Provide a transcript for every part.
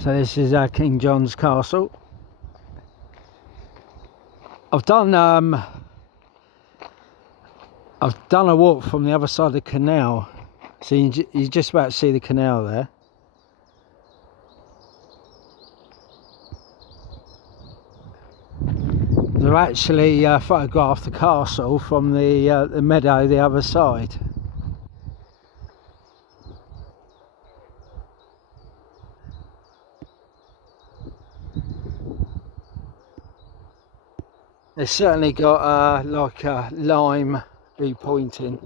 So this is King John's Castle. I've done a walk from the other side of the canal, so you're just about to see the canal there. They've actually photographed the castle from the meadow the other side. They've certainly got like a lime viewpointing.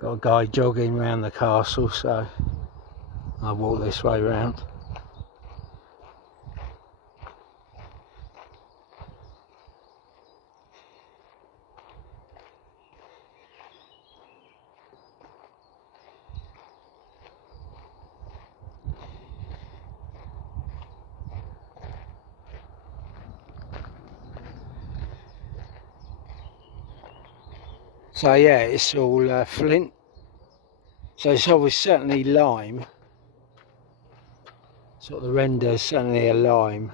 Got a guy jogging around the castle, so I'll walk this way round. So yeah, it's all flint. So it's obviously certainly lime. Sort of the render is certainly a lime.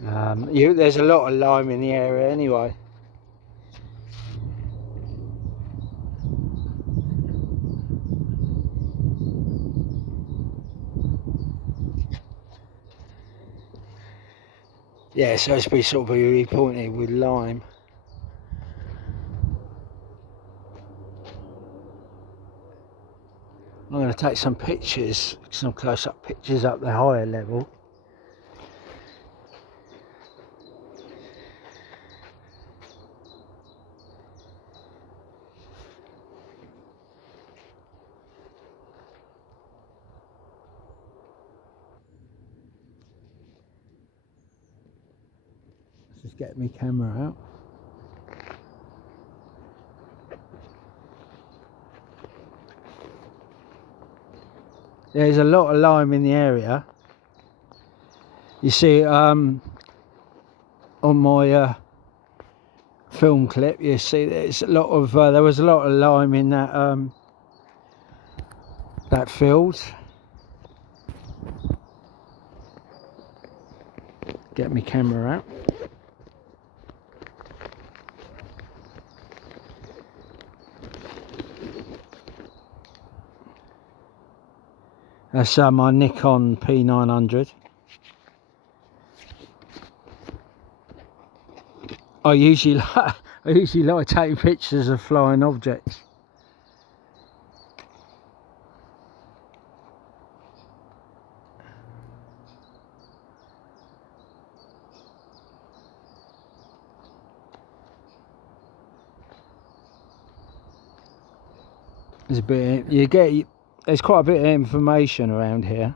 There's a lot of lime in the area anyway. Yeah, so it's be sort of be pointed with lime. I'm going to take some pictures, some close-up pictures up the higher level. Let's just get my camera out. There's a lot of lime in the area. You see, on my film clip, you see there's a lot of there was a lot of lime in that field. Get my camera out. That's my Nikon P900. I usually like taking pictures of flying objects. There's a bit. There's quite a bit of information around here.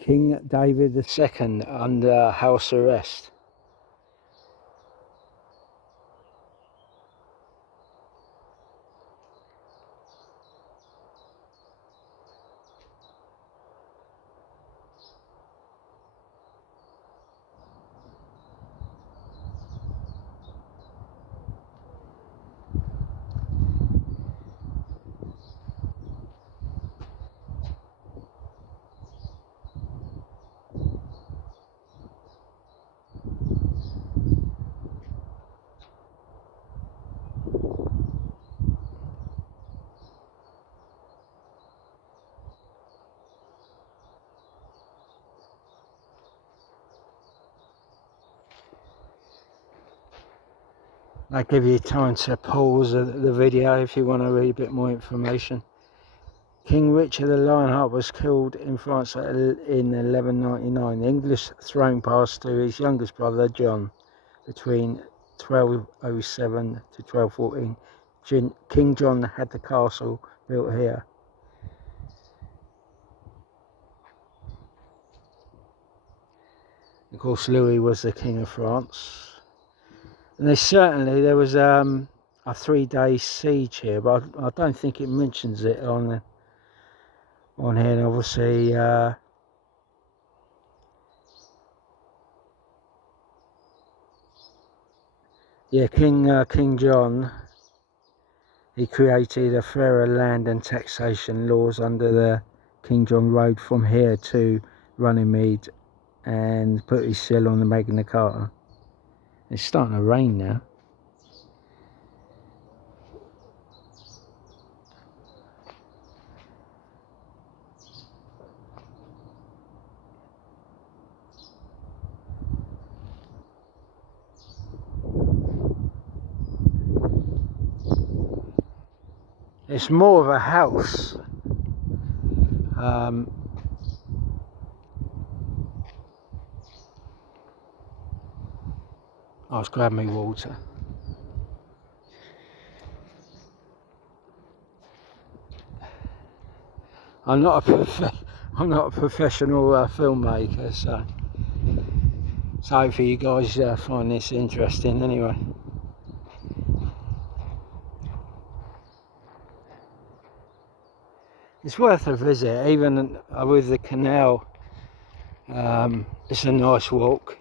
King David II under house arrest. That give you time to pause the video if you want to read a bit more information. King Richard the Lionheart was killed in France in 1199. The English throne passed to his youngest brother John between 1207 to 1214. King John had the castle built here. Of course, Louis was the King of France. And there was a 3-day siege here, but I don't think it mentions it on here. And obviously, yeah, King John, he created a fairer land and taxation laws under the King John Road from here to Runnymede, and put his seal on the Magna Carta. It's starting to rain now. It's more of a house. I was grabbing me water. I'm not a professional filmmaker, so hopefully you guys find this interesting anyway. It's worth a visit, even with the canal. It's a nice walk.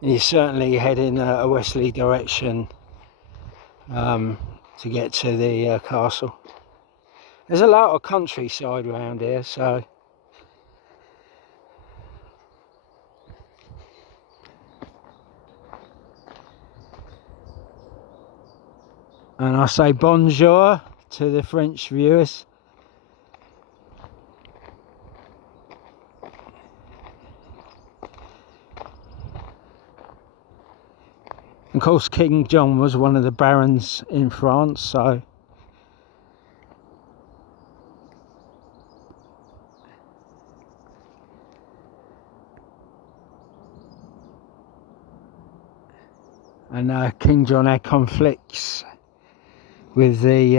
You're certainly heading a westerly direction to get to the castle. There's a lot of countryside around here, so and I say bonjour to the French viewers. Of course, King John was one of the barons in France, so and King John had conflicts with the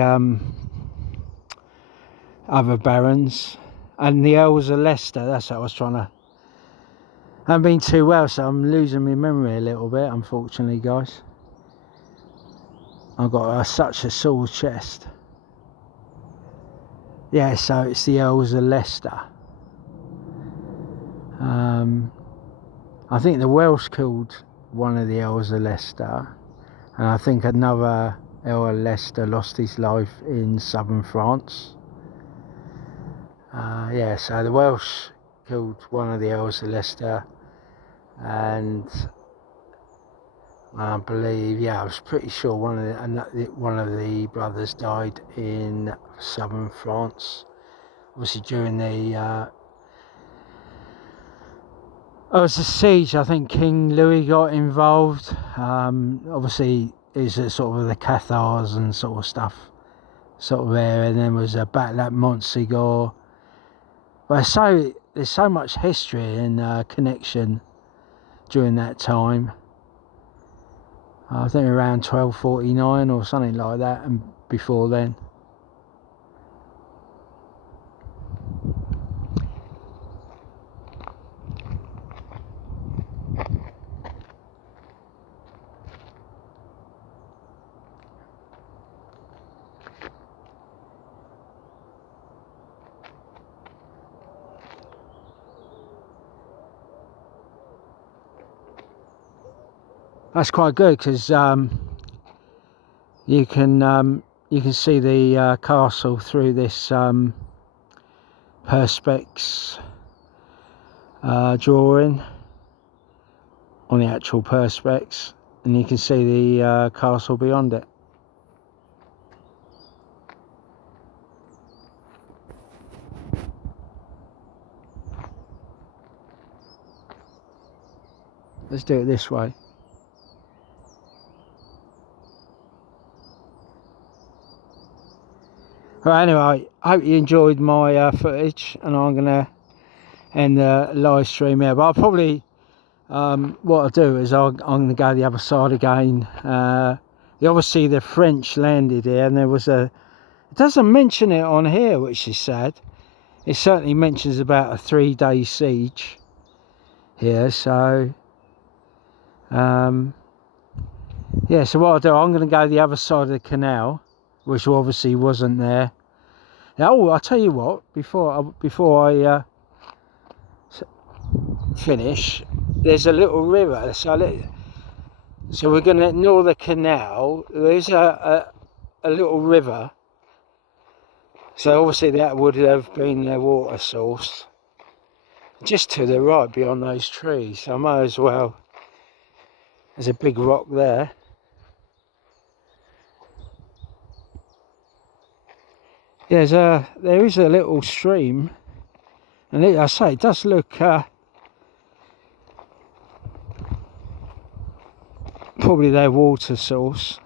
other barons and the Earls of Leicester. That's what I was trying to. I haven't been too well, so I'm losing my memory a little bit, unfortunately, guys. I've got such a sore chest. Yeah, so it's the Earls of Leicester. I think the Welsh killed one of the Earls of Leicester, and I think another Earl of Leicester lost his life in southern France. Yeah, so the Welsh killed one of the Earls of Leicester, and I believe, yeah, I was pretty sure one of the brothers died in southern France. Obviously during the it was a siege. I think King Louis got involved. Obviously it was sort of the Cathars and sort of stuff sort of there, and then was a battle at Montsegur. But there's so much history and connection during that time. I think around 1249 or something like that, and before then. That's quite good because you can see the castle through this perspex drawing on the actual perspex, and you can see the castle beyond it. Let's do it this way. Right, anyway, I hope you enjoyed my footage, and I'm going to end the live stream here. But I'll probably, what I'll do is I'm going to go the other side again. Obviously the French landed here, and there was it doesn't mention it on here, which is sad. It certainly mentions about a 3-day siege. here, so yeah, so what I'll do, I'm going to go the other side of the canal, which obviously wasn't there. Oh, I'll tell you what, before I finish, there's a little river, so we're going to ignore the canal. There's a little river, so obviously that would have been their water source, just to the right beyond those trees. So I might as well, there's a big rock there. There is a little stream, and I say it does look probably their water source,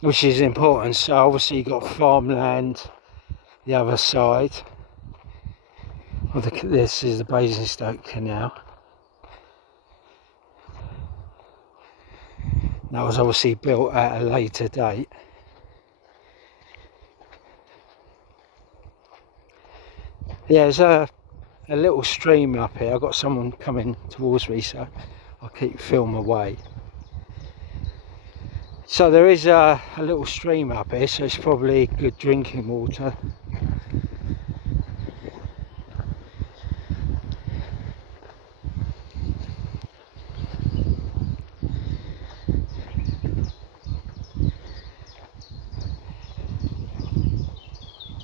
which is important. So obviously you've got farmland the other side. This is the Basingstoke Canal. That was obviously built at a later date. Yeah, there's a little stream up here. I've got someone coming towards me, so I'll keep film away. So there is a little stream up here, so it's probably good drinking water.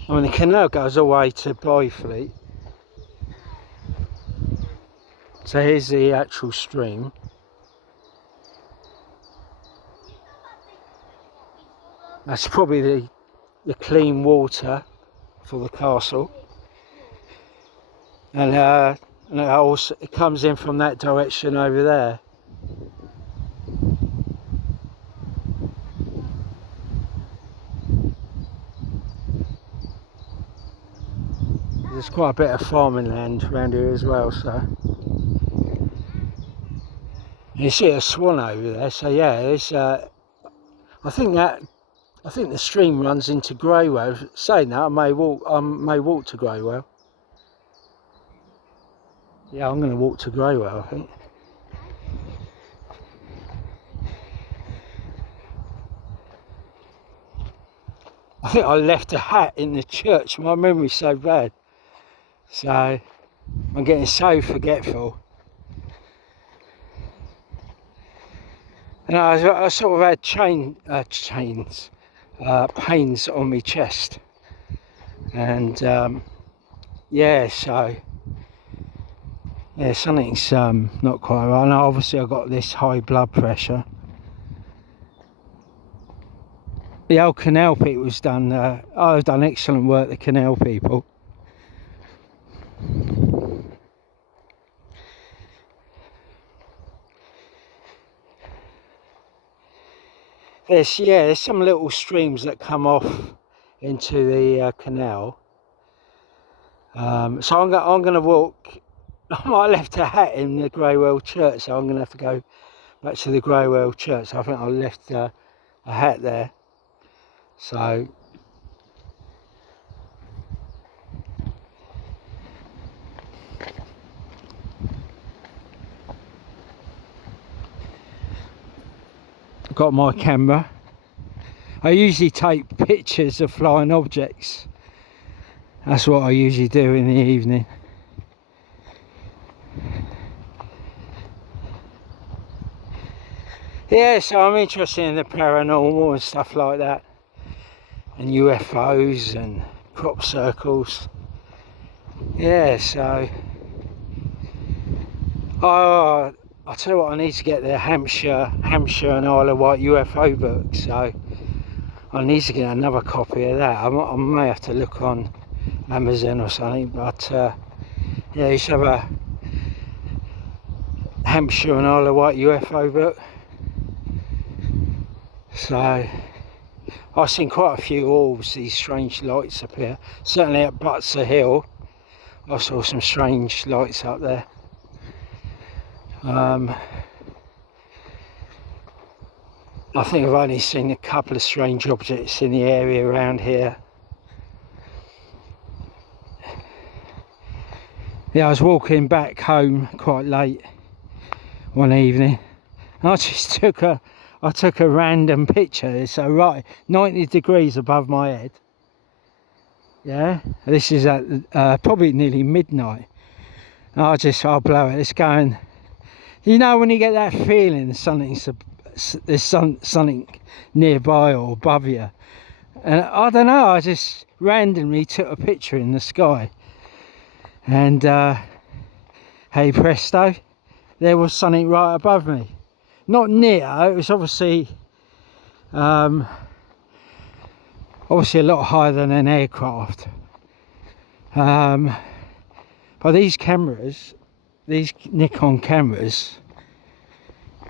I mean, the canal goes all the way to Byfleet. So here's the actual stream. That's probably the clean water for the castle. And it comes in from that direction over there. There's quite a bit of farming land around here as well, so you see a swan over there. So yeah, it's I think the stream runs into Greywell. Saying that, I may walk to Greywell. Yeah, I'm going to walk to Greywell, I think. I think I left a hat in the church. My memory's so bad. So I'm getting so forgetful. And I sort of had pains on my chest. And yeah, so yeah, something's not quite right. And obviously I've got this high blood pressure. The old canal people was done, I've done excellent work, the canal people. There's some little streams that come off into the canal. So I'm going to walk. I might have left a hat in the Greywell Church, so I'm going to have to go back to the Greywell Church. I think I left a hat there. So I've got my camera. I usually take pictures of flying objects. That's what I usually do in the evening. Yeah, so I'm interested in the paranormal and stuff like that, and UFOs and crop circles. Yeah, so I'll tell you what, I need to get the Hampshire and Isle of Wight UFO book, so I need to get another copy of that. I may have to look on Amazon or something, but yeah, you should have a Hampshire and Isle of Wight UFO book. So I've seen quite a few orbs, these strange lights up here. Certainly at Butser Hill, I saw some strange lights up there. I think I've only seen a couple of strange objects in the area around here. Yeah, I was walking back home quite late one evening, and I took a random picture. So right 90 degrees above my head. Yeah, this is at probably nearly midnight. I'll blow it. It's going. You know when you get that feeling there's something nearby or above you, and I don't know. I just randomly took a picture in the sky, and hey presto, there was something right above me. Not near. It was obviously a lot higher than an aircraft. But these cameras, these Nikon cameras,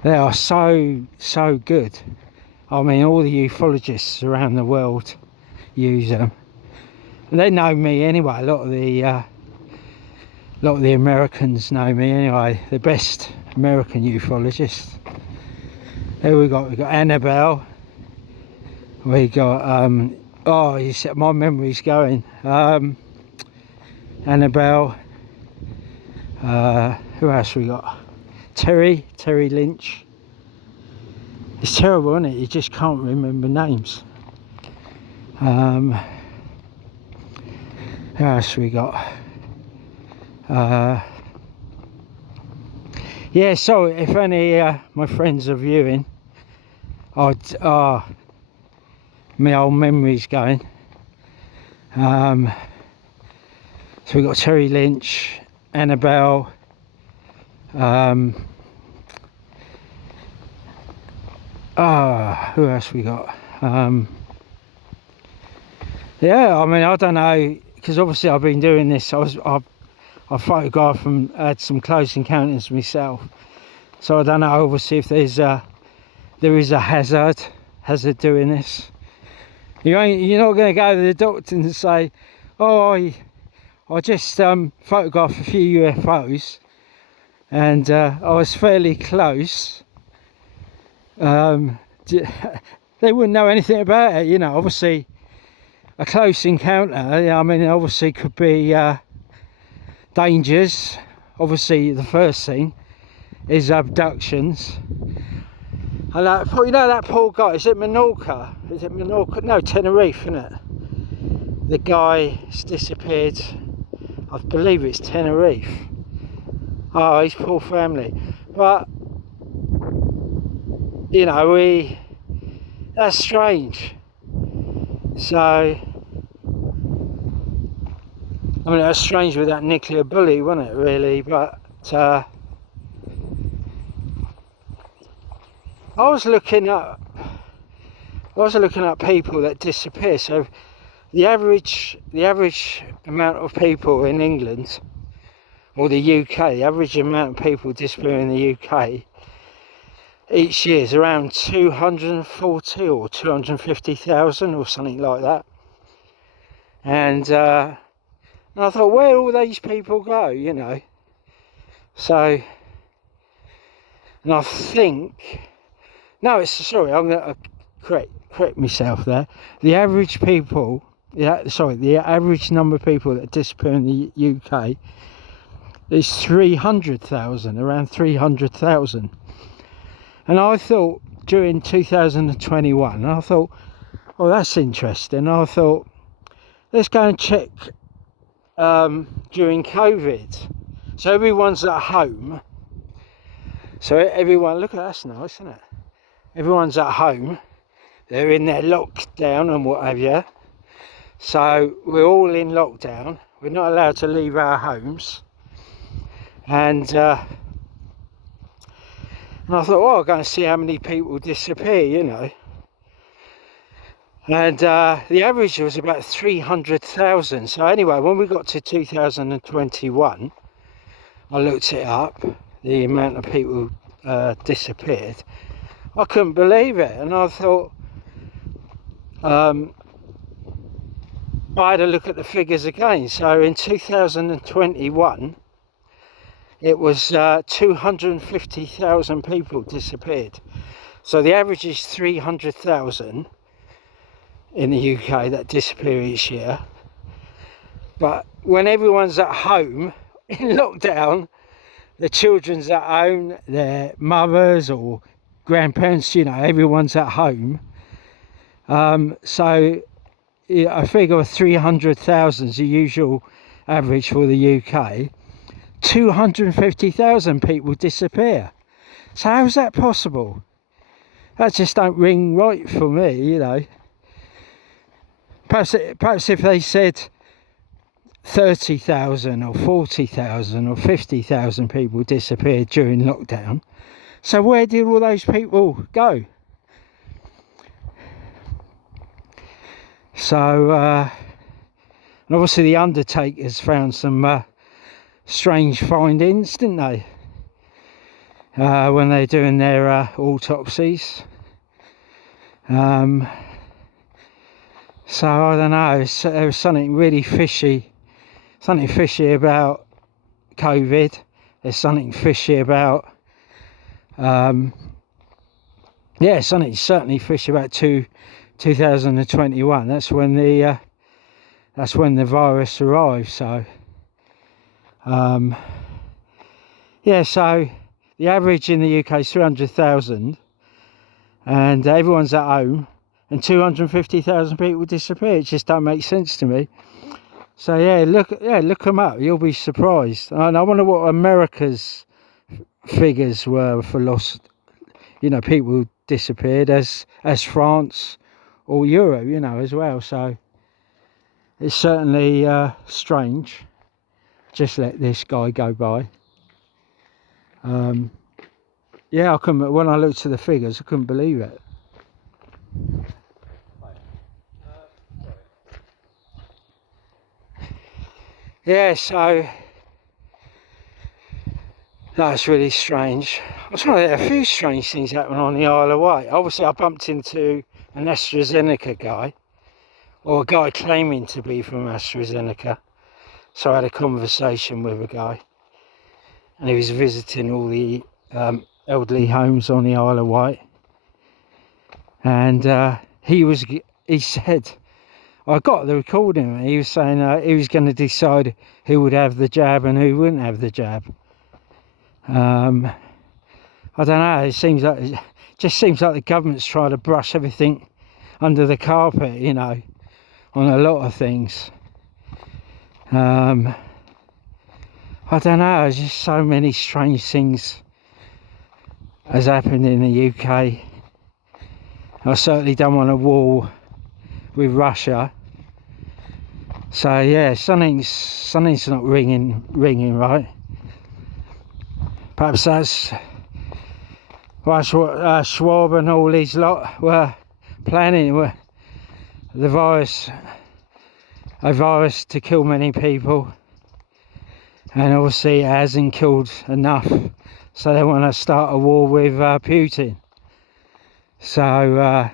they are so good. I mean, all the ufologists around the world use them. And they know me anyway. A lot of the Americans know me anyway. The best American ufologists. Here we got Annabelle. We got oh, you said my memory's going. Annabelle. Who else we got? Terry Lynch. It's terrible, isn't it? You just can't remember names. Who else we got? Yeah, so if any my friends are viewing, my old memory's going. So we got Terry Lynch, Annabelle, who else we got? Yeah, I mean, I don't know, because obviously I've been doing this. I photographed and had some close encounters myself, so I don't know obviously if there is a hazard doing this. You're not going to go to the doctor and say, oh, I just photographed a few UFOs and I was fairly close. They wouldn't know anything about it, you know. Obviously a close encounter, I mean, obviously could be dangers. Obviously the first thing is abductions. And you know that poor guy, is it Menorca? No, Tenerife, isn't it? The guy's disappeared. I believe it's Tenerife. Oh, his poor family. But you know, that's strange. So I mean, that's strange with that nuclear bully, wasn't it, really? But I was looking up people that disappear. So the average amount of people in England or the UK, the average amount of people disappear in the UK each year is around 240 or 250,000 or something like that. And I thought, where do all these people go, you know? So, and I think, no, sorry, I'm going to correct myself there. The average people, the average number of people that disappear in the UK is 300,000, around 300,000. And I thought during 2021, I thought, oh, that's interesting. I thought, let's go and check during COVID. So everyone's at home. So everyone, look at that's nice, isn't it? Everyone's at home. They're in their lockdown and what have you. So we're all in lockdown. We're not allowed to leave our homes. And I thought, well, I'm going to see how many people disappear, you know. And the average was about 300,000. So anyway, when we got to 2021, I looked it up, the amount of people disappeared. I couldn't believe it. And I thought, I had a look at the figures again. So in 2021, it was 250,000 people disappeared. So the average is 300,000 in the UK that disappear each year. But when everyone's at home, in lockdown, the children's at home, their mothers or grandparents, you know, everyone's at home. So yeah, I figure 300,000 is the usual average for the UK. 250,000 people disappear. So how's that possible? That just don't ring right for me, you know. Perhaps if they said 30,000 or 40,000 or 50,000 people disappeared during lockdown. So where did all those people go? So, and obviously the undertakers found some strange findings, didn't they? When they're doing their autopsies. So I don't know, there was something really fishy. Something fishy about COVID. There's something fishy about yeah, something certainly fishy about 2021. That's when the virus arrived. So yeah, so the average in the UK is 300,000, and everyone's at home, and 250,000 people disappear. It just don't make sense to me. So yeah, look them up. You'll be surprised. And I wonder what America's figures were for lost, you know, people who disappeared, as France or Europe, you know, as well. So it's certainly strange. Just let this guy go by. Yeah, I couldn't. When I looked at the figures, I couldn't believe it. Yeah, so that's really strange. I was wondering, a few strange things happened on the Isle of Wight. Obviously, I bumped into an AstraZeneca guy, or a guy claiming to be from AstraZeneca. So I had a conversation with a guy, and he was visiting all the elderly homes on the Isle of Wight. And he said, I got the recording, he was saying he was going to decide who would have the jab and who wouldn't have the jab. I don't know, it just seems like the government's trying to brush everything under the carpet, you know, on a lot of things. I don't know, there's just so many strange things has happened in the UK. I certainly don't want a war with Russia. So yeah, something's not ringing right. Perhaps that's what Schwab and all these lot were planning, were a virus to kill many people, and obviously it hasn't killed enough, so they want to start a war with Putin. So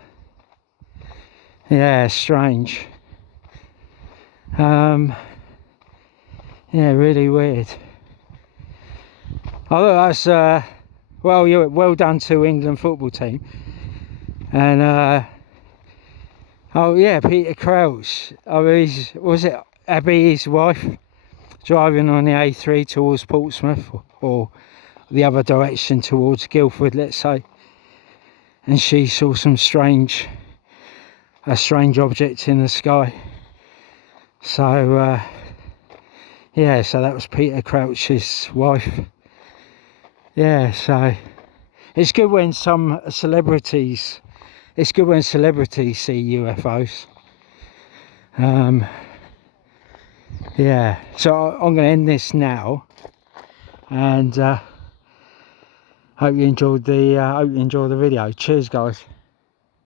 yeah, strange. Yeah, really weird. I thought that's well, yeah, well done to England football team. And oh yeah, Peter Crouch. Was it Abby, his wife, driving on the A3 towards Portsmouth, or the other direction towards Guildford, let's say, and she saw a strange object in the sky. So yeah, so that was Peter Crouch's wife. Yeah, so it's good when celebrities see UFOs. Yeah, so I'm going to end this now, and hope you enjoyed the video. Cheers, guys.